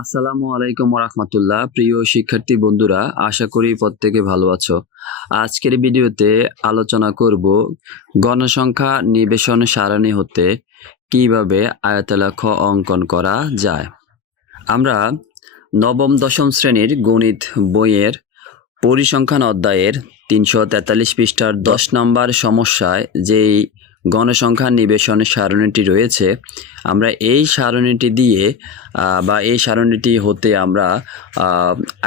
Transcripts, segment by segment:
আসসালামু আলাইকুম রহমতুল্লাহ প্রিয় শিক্ষার্থী বন্ধুরা, আশা করি প্রত্যেকে ভালো আছো। আজকের ভিডিওতে আলোচনা করব গণসংখ্যা নিবেশন সারণী হতে কীভাবে আয়তলাক্ষ অঙ্কন করা যায়। আমরা নবম দশম শ্রেণির গণিত বইয়ের পরিসংখ্যান অধ্যায়ের তিনশো তেতাল্লিশ পৃষ্ঠার দশ নম্বর সমস্যায় যেই গণসংখ্যা নিবেশন সারণীটি রয়েছে। আমরা এই সারণীটি দিয়ে বা এই সারণীটি হতে আমরা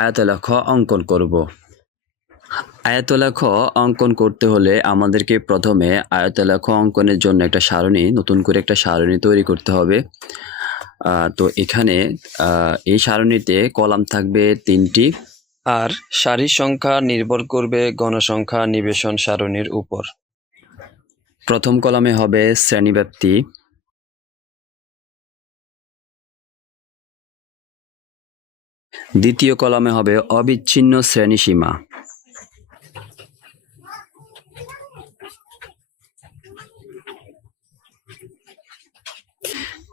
আয়তলেখ অঙ্কন করব। আয়তলেখ অঙ্কন করতে হলে আমাদেরকে প্রথমে আয়তলেখ অঙ্কনের জন্য একটা সারণী, নতুন করে একটা সারণী তৈরি করতে হবে। তো এখানে এই সারণীতে কলাম থাকবে তিনটি। আর সারির সংখ্যা নির্ভর করবে গণসংখ্যা নিবেশন সারণীর উপর। প্রথম কলামে হবে শ্রেণীব্যাপ্তি। দ্বিতীয় কলামে হবে অবিচ্ছিন্ন শ্রেণীসীমা।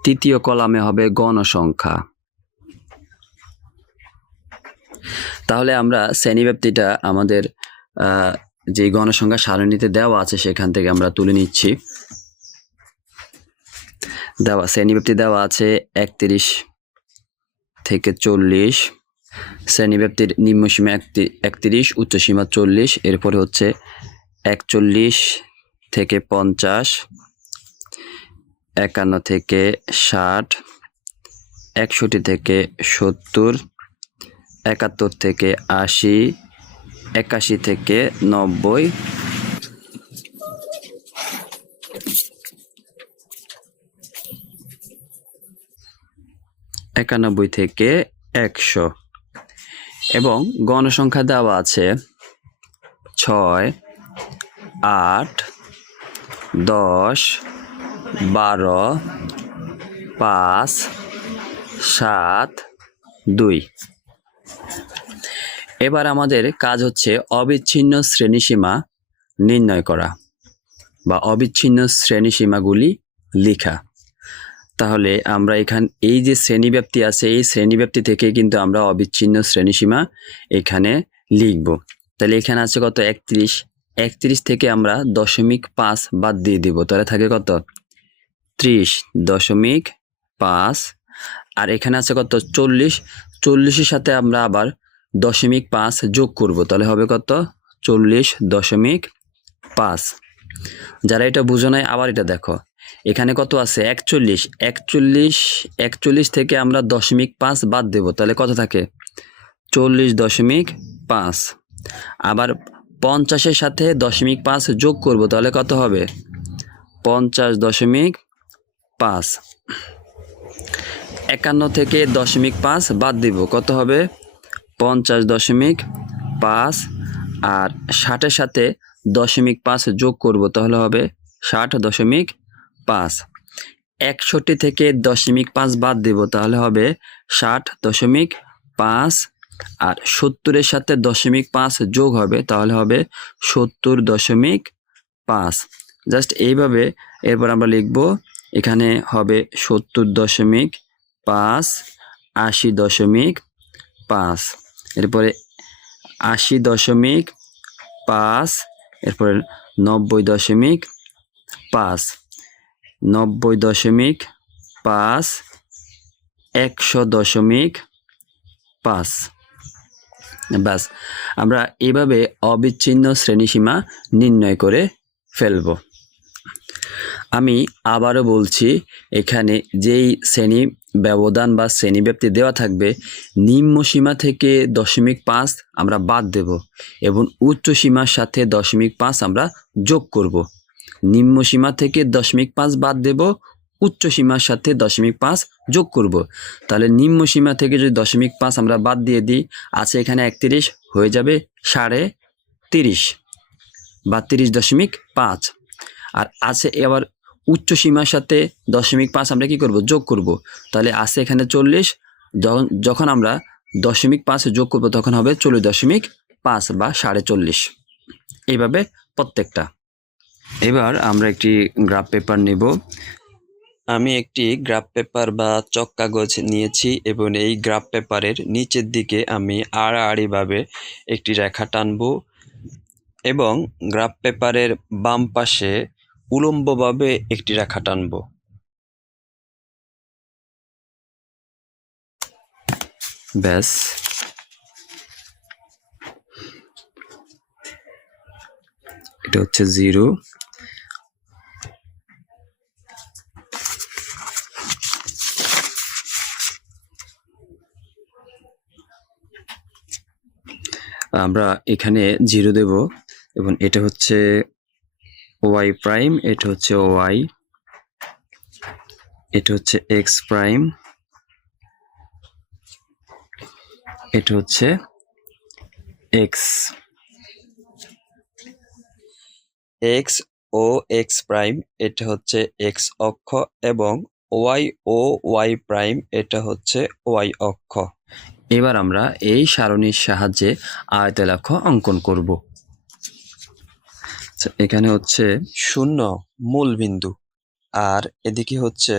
তৃতীয় কলামে হবে গণসংখ্যা। তাহলে আমরা শ্রেণীব্যাপ্তিটা আমাদের যে গণসংখ্যা সারণীতে দেওয়া আছে, সেখান থেকে আমরা তুলে নিচ্ছি। দেওয়া, শ্রেণীব্যাপ্তি দেওয়া আছে একত্রিশ থেকে চল্লিশ। শ্রেণীব্যাপ্তির নিম্নসীমা একতি- একত্রিশ উচ্চসীমা চল্লিশ, এরপরে হচ্ছে একচল্লিশ থেকে পঞ্চাশ, একান্ন থেকে ষাট, একষট্টি থেকে সত্তর, একাত্তর থেকে আশি একাশি থেকে নব্বই। একানব্বই থেকে একশো। এবং গণসংখ্যা দেওয়া আছে ছয়, আট, দশ, বারো, পাঁচ, সাত, দুই। এবার আমাদের কাজ হচ্ছে অবিচ্ছিন্ন শ্রেণীসীমা নির্ণয় করা বা অবিচ্ছিন্ন শ্রেণীসীমাগুলি লেখা। তাহলে আমরা এখান, এই যে শ্রেণীব্যাপ্তি আছে, এই শ্রেণীব্যাপ্তি থেকে কিন্তু আমরা অবিচ্ছিন্ন শ্রেণীসীমা এখানে লিখব। তাহলে এখানে আছে কত? একত্রিশ। একত্রিশ থেকে আমরা দশমিক পাঁচ বাদ দিয়ে দিব। তাহলে থাকে কত? ত্রিশ দশমিক পাঁচ। আর এখানে আছে কত? চল্লিশ। চল্লিশের সাথে আমরা আবার দশমিক পাঁচ যোগ করব, তাহলে হবে কত? চল্লিশ দশমিক পাঁচ। যারা এটা বুঝো নাই, আবার এটা দেখো। এখানে কত আছে? একচল্লিশ। একচল্লিশ একচল্লিশ থেকে আমরা দশমিক পাঁচ বাদ দেব, তাহলে কত থাকে? চল্লিশ দশমিক পাঁচ। আবার পঞ্চাশের সাথে দশমিক পাঁচ যোগ করব, তাহলে কত হবে? পঞ্চাশ দশমিক পাঁচ। একান্ন থেকে দশমিক পাঁচ বাদ দিব, কত হবে? পঞ্চাশ দশমিক পাঁচ আর ষাটের সাথে দশমিক পাঁচ যোগ করব, তাহলে হবে ষাট দশমিক পাঁচ। একষট্টি থেকে দশমিক পাঁচ বাদ দেব, তাহলে হবে ষাট দশমিক পাঁচ আর সত্তরের সাথে দশমিক পাঁচ যোগ হবে, তাহলে হবে সত্তর দশমিক পাঁচ। জাস্ট এইভাবে এরপর আমরা লিখব, এখানে হবে সত্তর দশমিক পাঁচ, আশি দশমিক পাঁচ। এরপরে আশি দশমিক পাঁচ, এরপরে নব্বই দশমিক পাঁচ, নব্বই দশমিক পাঁচ, একশো দশমিক পাঁচ। ব্যাস, আমরা এভাবে অবিচ্ছিন্ন শ্রেণীসীমা নির্ণয় করে ফেলব। আমি আবারও বলছি, এখানে যেই শ্রেণি ব্যবধান বা শ্রেণীব্যাপ্তি দেওয়া থাকবে, নিম্ন সীমা থেকে দশমিক পাঁচ আমরা বাদ দেব এবং উচ্চ সীমার সাথে দশমিক পাঁচ আমরা যোগ করব। নিম্ন সীমা থেকে দশমিক পাঁচ বাদ দেব, উচ্চ সীমার সাথে দশমিক পাঁচ যোগ করব। তাহলে নিম্ন সীমা থেকে যদি দশমিক পাঁচ আমরা বাদ দিয়ে দিই, আছে এখানে একত্রিশ, হয়ে যাবে সাড়ে তিরিশ বা তিরিশ দশমিক পাঁচ। আর আছে এবার উচ্চ সীমার সাথে দশমিক পাঁচ আমরা কি করব? যোগ করব। তাহলে আছে এখানে চল্লিশ। যখন আমরা দশমিক পাঁচ যোগ করব, তখন হবে চল্লিশ দশমিক পাঁচ বা সাড়ে চল্লিশ। এইভাবে প্রত্যেকটা। এবার আমরা একটি গ্রাফ পেপার নেব। আমি একটি গ্রাফ পেপার বা চক কাগজ নিয়েছি এবং এই গ্রাফ পেপারের নিচের দিকে আমি আড়াআড়িভাবে একটি রেখা টানব এবং গ্রাফ পেপারের বাম পাশে উলম্বভাবে একটি রেখা টানব। ব্যাস। এটা হচ্ছে জিরো। আমরা এখানে জিরো দেব এবং এটা হচ্ছে ওয়াই প্রাইম, এটা হচ্ছে ওয়াই, এটা হচ্ছে এক্স প্রাইম, এটা হচ্ছে এক্স। এক্স ও এক্স প্রাইম, এটা হচ্ছে এক্স অক্ষ, এবং ওয়াই ও ওয়াই প্রাইম, এটা হচ্ছে ওয়াই অক্ষ। এবার আমরা এই সারণীর সাহায্যে আয়তলেখ অঙ্কন করব। এখানে হচ্ছে শূন্য মূল বিন্দু আর এদিকে হচ্ছে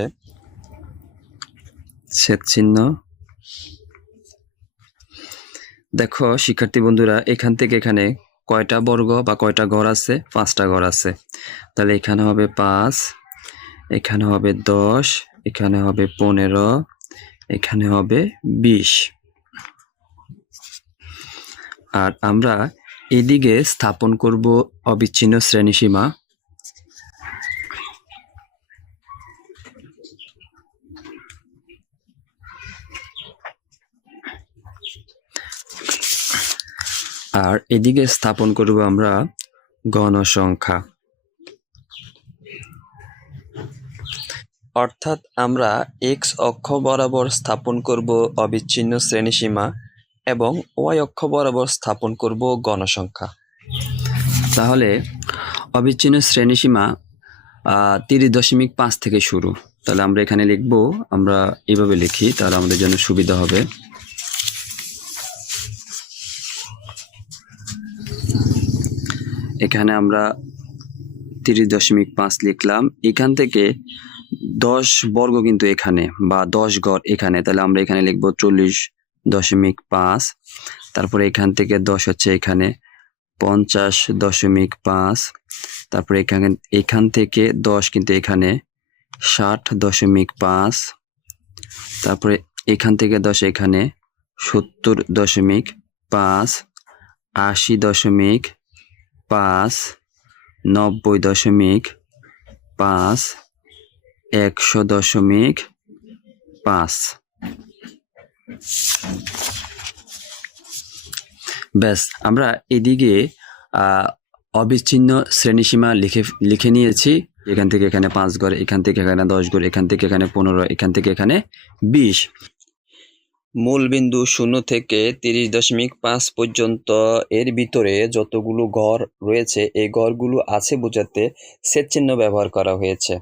ছেদ চিহ্ন। দেখো, শিক্ষার্থী বন্ধুরা, এখান থেকে এখানে কয়টা বর্গ বা কয়টা ঘর আছে? পাঁচটা ঘর আছে। তাহলে এখানে হবে পাঁচ, এখানে হবে দশ, এখানে হবে পনেরো, এখানে হবে বিশ। আর আমরা এদিকে স্থাপন করব অবিচ্ছিন্ন শ্রেণীসীমা। আর এদিকে স্থাপন করব আমরা গণসংখ্যা। অর্থাৎ আমরা এক্স অক্ষ বরাবর স্থাপন করব অবিচ্ছিন্ন শ্রেণীসীমা। এবং ওয়াই অক্ষ বরাবর স্থাপন করব গণসংখ্যা। তাহলে অবিচ্ছিন্ন শ্রেণীসীমা তিরিশ দশমিক পাঁচ থেকে শুরু। তাহলে আমরা এখানে লিখব, আমরা এভাবে লিখি, তাহলে আমাদের জন্য সুবিধা হবে। এখানে আমরা তিরিশ দশমিক পাঁচ লিখলাম। এখান থেকে দশ বর্গ কিন্তু এখানে, বা দশ গড় এখানে। তাহলে আমরা এখানে লিখব চল্লিশ দশমিক পাঁচ। তারপরে এখান থেকে দশ হচ্ছে এখানে পঞ্চাশ দশমিক পাঁচ। তারপরে এখানে, এখান থেকে দশ কিন্তু এখানে ষাট দশমিক পাঁচ। তারপরে এখান থেকে দশ এখানে সত্তর দশমিক পাঁচ। আশি দশমিক পাঁচ। নব্বই দশমিক পাঁচ। একশো দশমিক পাঁচ। ব্যাস, আমরা এদিকে অবিচ্ছিন্ন শ্রেণীসীমা লিখে লিখে নিয়েছি। এখান থেকে এখানে পাঁচ ঘর, এখান থেকে এখানে দশ ঘর, এখান থেকে এখানে পনেরো, এখান থেকে এখানে বিশ। মূল বিন্দু শূন্য থেকে তিরিশ দশমিক পাঁচ পর্যন্ত এর ভিতরে যতগুলো ঘর রয়েছে, এই ঘরগুলো আছে বোঝাতে চিহ্ন ব্যবহার করা হয়েছে।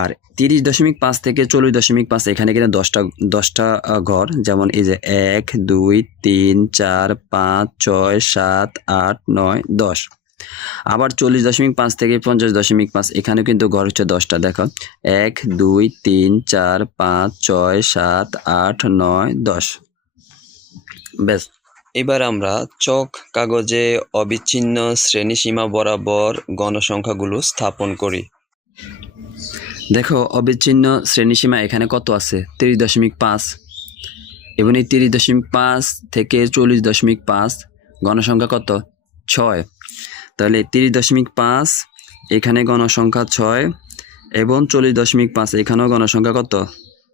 আর তিরিশ দশমিক পাঁচ থেকে চল্লিশ দশমিক পাঁচ, এখানে কিন্তু দশটা দশটা ঘর, যেমন এই যে এক, দুই, তিন, চার, পাঁচ, ছয়, সাত, আট, নয়, দশ। আবার চল্লিশ দশমিক পাঁচ থেকে পঞ্চাশ দশমিক পাঁচ এখানে কিন্তু ঘর হচ্ছে দশটা, দেখো। এক, দুই, তিন, চার, পাঁচ, ছয়, সাত, আট, নয়, দশ। ব্যাস। এবার আমরা চক কাগজে অবিচ্ছিন্ন শ্রেণীসীমা বরাবর গণসংখ্যাগুলো স্থাপন করি। দেখো, অবিচ্ছিন্ন শ্রেণীসীমা এখানে কত আছে? তিরিশ দশমিক পাঁচ। এবং এই তিরিশ দশমিক পাঁচ থেকে চল্লিশ দশমিক পাঁচ গণসংখ্যা কত? ছয়। তাহলে তিরিশ দশমিক পাঁচ এখানে গণসংখ্যা ছয় এবং চল্লিশ দশমিক পাঁচ এখানেও গণসংখ্যা কত?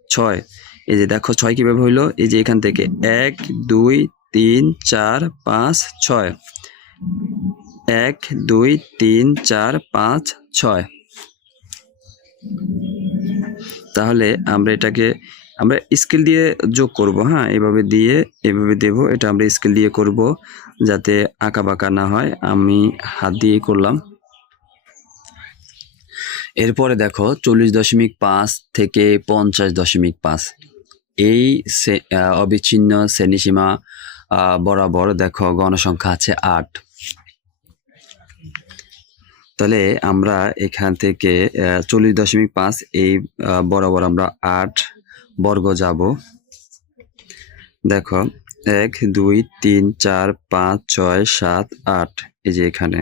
ছয়। এই যে দেখো, ছয় কীভাবে হইল? এই যে এখান থেকে এক, দুই, তিন, চার, পাঁচ, ছয়। এক, দুই, তিন, চার, পাঁচ, ছয়। তাহলে আমরা এটাকে, আমরা স্কেল দিয়ে যোগ করব হ্যাঁ? এভাবে দিয়ে, এভাবে দেব, এটা আমরা স্কেল দিয়ে করব যাতে আঁকা বাঁকা না হয়। আমি হাত দিয়ে করলাম। এরপরে দেখো, চল্লিশ দশমিক পাঁচ থেকে পঞ্চাশ দশমিক পাঁচ। এই অবিচ্ছিন্ন শ্রেণীসীমা বরাবর দেখো, গণসংখ্যা আছে আট। তাহলে আমরা এখান থেকে চল্লিশ দশমিক পাঁচ, এই বরাবর আমরা আট বর্গ যাব। দেখো, এক, দুই, তিন, চার, পাঁচ, ছয়, সাত, আট, এই যে এখানে।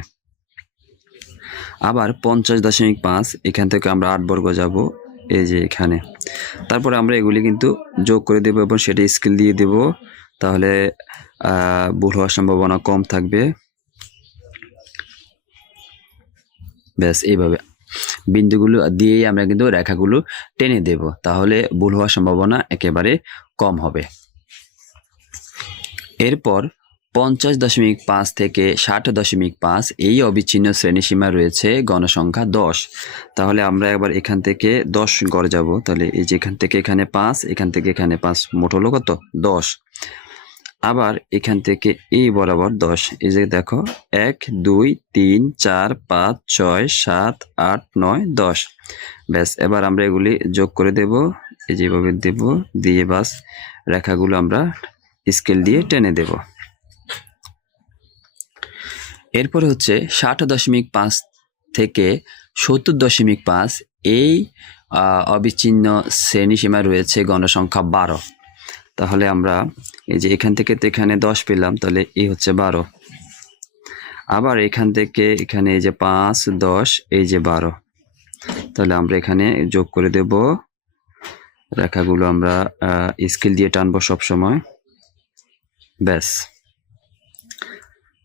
আবার পঞ্চাশ দশমিক পাঁচ, এখান থেকে আমরা আট বর্গ যাব, এই যে এখানে। তারপরে আমরা এগুলি কিন্তু যোগ করে দেবো এবং সেটা স্কেল দিয়ে দেব, তাহলে ভুল হওয়ার সম্ভাবনা কম থাকবে। ব্যাস, এইভাবে। বিন্দুগুলো দিয়েই আমরা কিন্তু রেখাগুলো টেনে দেব। তাহলে ভুল হওয়ার সম্ভাবনা একেবারে কম হবে। এরপর পঞ্চাশ দশমিক পাঁচ থেকে ষাট দশমিক পাঁচ এই অবিচ্ছিন্ন শ্রেণীসীমা রয়েছে গণসংখ্যা দশ। তাহলে আমরা এবার এখান থেকে দশ গড় যাব। তাহলে এই যে এখান থেকে এখানে পাঁচ, এখান থেকে এখানে পাঁচ মোট হলো কত? দশ। আবার এখান থেকে এই বরাবর দশ। এই যে দেখো, এক, দুই, তিন, চার, পাঁচ, ছয়, সাত, আট, নয়, দশ। ব্যাস, এবার আমরা এগুলি যোগ করে দেব। এই যেভাবে দেব, দিয়ে বাস রেখাগুলো আমরা স্কেল দিয়ে টেনে দেব। এরপরে হচ্ছে ষাট দশমিক পাঁচ থেকে সত্তর দশমিক পাঁচ, এই অবিচ্ছিন্ন শ্রেণীসীমা রয়েছে গণসংখ্যা বারো। তাহলে আমরা এই যে এখান থেকে তো এখানে দশ পেলাম, তাহলে এই হচ্ছে বারো। আবার এখান থেকে এখানে এই যে পাঁচ, দশ, এই যে বারো। তাহলে আমরা এখানে যোগ করে দেব। রেখাগুলো আমরা স্কেল দিয়ে টানবো সব সময়। ব্যাস।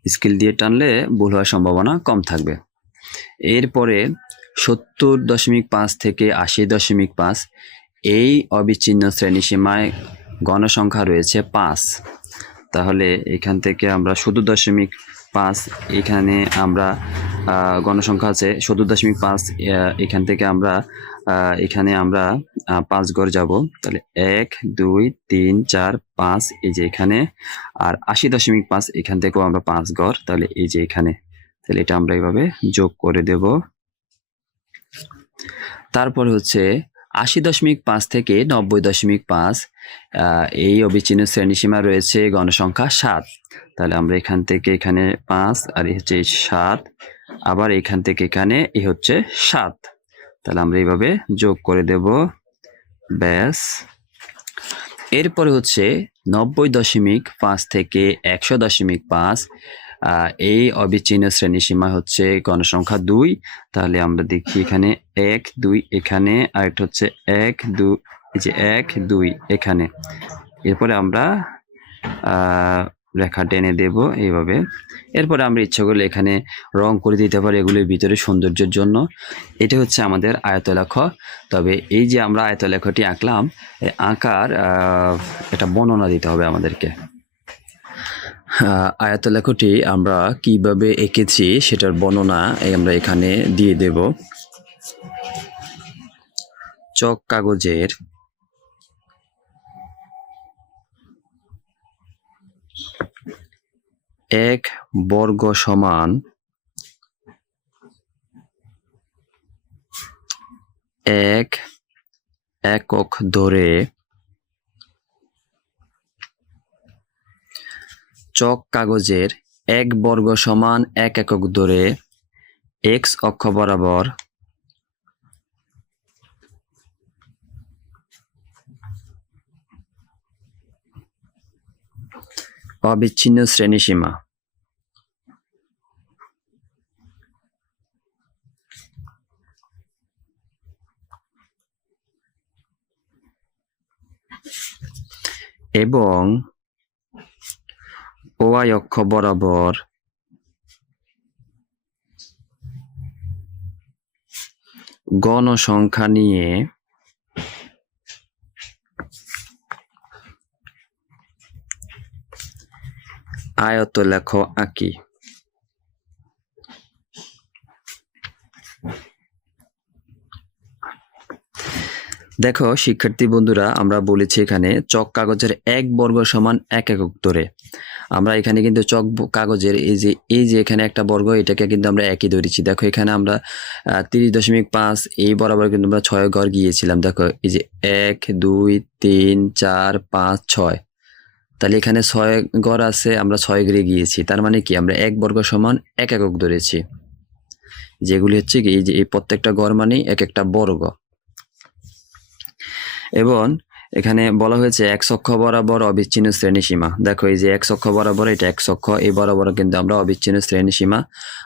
স্কেল দিয়ে টানলে ভুল হওয়ার সম্ভাবনা কম থাকবে। এরপরে সত্তর দশমিক পাঁচ থেকে আশি দশমিক পাঁচ, এই অবিচ্ছিন্ন শ্রেণীসীমায় গণসংখ্যা রয়েছে পাঁচ। তাহলে এখান থেকে আমরা সত্তর দশমিক পাঁচ, এখানে আমরা গণসংখ্যা আছে সত্তর দশমিক পাঁচ এখান থেকে আমরা এখানে আমরা পাঁচ গড় যাব। তাহলে এক, দুই, তিন, চার, পাঁচ, এই যে এখানে, আর আশি দশমিক পাঁচ, এখান থেকেও আমরা পাঁচ গড়। তাহলে এই যে এখানে, তাহলে এটা আমরা এইভাবে যোগ করে দেব। তারপরে হচ্ছে আশি দশমিক পাঁচ থেকে নব্বই দশমিক পাঁচ এই অবিচ্ছিন্ন শ্রেণীসীমা রয়েছে গণসংখ্যা সাত। তাহলে আমরা এখান থেকে এখানে পাঁচ আর এই হচ্ছে সাত, আবার এখান থেকে এখানে এই হচ্ছে সাত। তাহলে আমরা এইভাবে যোগ করে দেব, ব্যাস। এরপরে হচ্ছে নব্বই দশমিক পাঁচ থেকে একশো দশমিক পাঁচ এই অবিচ্ছিন্ন শ্রেণীসীমা হচ্ছে গণসংখ্যা দুই। তাহলে আমরা দেখি এখানে এক, দুই, এখানে আর একটা হচ্ছে এক, দু যে এক, দুই, এখানে। এরপরে আমরা রেখা টেনে দেব এইভাবে। এরপরে আমরা ইচ্ছা করলে এখানে রং করে দিতে পারি এগুলির ভিতরে সৌন্দর্যের জন্য। এটা হচ্ছে আমাদের আয়তলেখ। তবে এই যে আমরা আয়তলেখটি আঁকলাম আঁকার একটা বর্ণনা দিতে হবে আমাদেরকে। আয়তলেখটি আমরা কীভাবে এঁকেছি সেটার বর্ণনা আমরা এখানে দিয়ে দেব। চক কাগজের এক বর্গ সমান এক একক ধরে চক কাগজের এক বর্গ সমান এক একক ধরে এক্স অক্ষ বরাবর অবিচ্ছিন্ন শ্রেণীসীমা এবং ওয়াই অক্ষ বরাবর। গণসংখ্যা নিয়ে আয়ত লেখ আঁকি। দেখো, শিক্ষার্থী বন্ধুরা, আমরা বলেছি এখানে চক কাগজের এক বর্গ সমান এক একক ধরে আমরা এখানে কিন্তু চক কাগজের এই যে এই যে এখানে একটা বর্গ, এটাকে কিন্তু আমরা একই ধরেছি। দেখো এখানে আমরা তিরিশ দশমিক পাঁচ, এই বরাবর কিন্তু আমরা ছয় ঘর গিয়েছিলাম। দেখো, এই যে এক, দুই, তিন, চার, পাঁচ, ছয়। তাহলে এখানে ছয় ঘর আছে, আমরা ছয় ঘরে গিয়েছি। তার মানে কি? আমরা এক বর্গ সমান এক একক ধরেছি। যেগুলি হচ্ছে কি, এই যে, এই প্রত্যেকটা গড় মানে এক একটা বর্গ। এবং এখানে বলা হয়েছে এক অক্ষ বরাবর অবিচ্ছিন্ন শ্রেণি সীমা দেখো এই যে এক অক্ষ বরাবর, এটা এক অক্ষ, এই বরাবর কিন্তু আমরা অবিচ্ছিন্ন শ্রেণি সীমা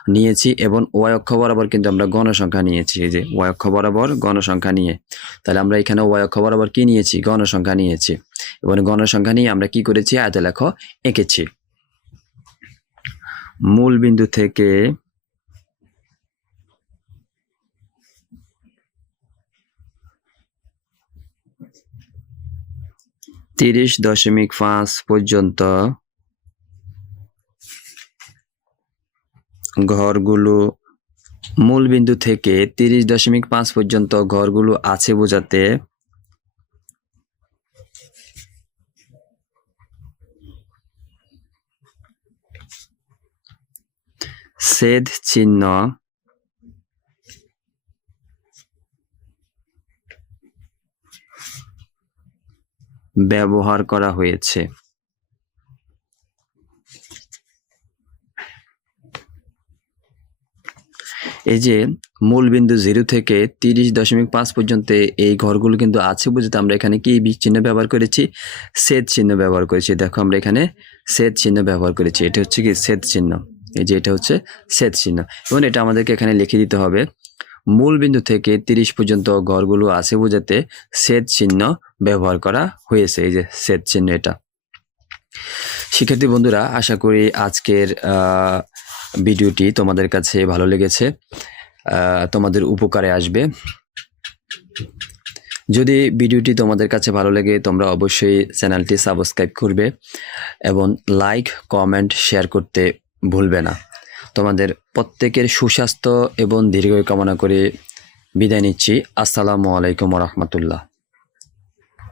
নিয়েছি এবং ওয়াই অক্ষ বরাবর কিন্তু আমরা গণসংখ্যা নিয়েছি। এই যে ওয়াই অক্ষ বরাবর গণসংখ্যা নিয়ে। তাহলে আমরা এখানে ওয়াই অক্ষ বরাবর কি নিয়েছি? গণসংখ্যা নিয়েছি। এবং গণসংখ্যা নিয়ে আমরা কি করেছি? আয়তলেখ এঁকেছি। মূল বিন্দু থেকে তিরিশ দশমিক পাঁচ পর্যন্ত ঘরগুলো মূল বিন্দু থেকে তিরিশ দশমিক পাঁচ পর্যন্ত ঘরগুলো আছে বোঝাতে ছেদ চিহ্ন ব্যবহার করা হয়েছে। এই যে মূল বিন্দু জিরো থেকে তিরিশ দশমিক পাঁচ পর্যন্ত এই ঘরগুলো কিন্তু আছে বুঝতে আমরা এখানে কি বিচ চিহ্ন ব্যবহার করেছি? সেদ চিহ্ন ব্যবহার করেছি। দেখো আমরা এখানে সেদ চিহ্ন ব্যবহার করেছি। এটা হচ্ছে কি সেদ চিহ্ন? এই যে এটা হচ্ছে সেদ চিহ্ন। এবং এটা আমাদেরকে এখানে লিখে দিতে হবে মূল বিন্দু থেকে তিরিশ পর্যন্ত ঘরগুলো আছে বোঝাতে সেদ চিহ্ন ব্যবহার করা হয়েছে, এই যে সেদ চিহ্ন এটা। শিক্ষার্থী বন্ধুরা, আশা করি আজকের ভিডিওটি তোমাদের কাছে ভালো লেগেছে তোমাদের উপকারে আসবে। যদি ভিডিওটি তোমাদের কাছে ভালো লাগে, তোমরা অবশ্যই চ্যানেলটি সাবস্ক্রাইব করবে এবং লাইক, কমেন্ট, শেয়ার করতে ভুলবে না। তোমাদের প্রত্যেকের সুস্বাস্থ্য এবং দীর্ঘ কামনা করে বিদায় নিচ্ছি। আসসালামু আলাইকুম রহমতুল্লাহ।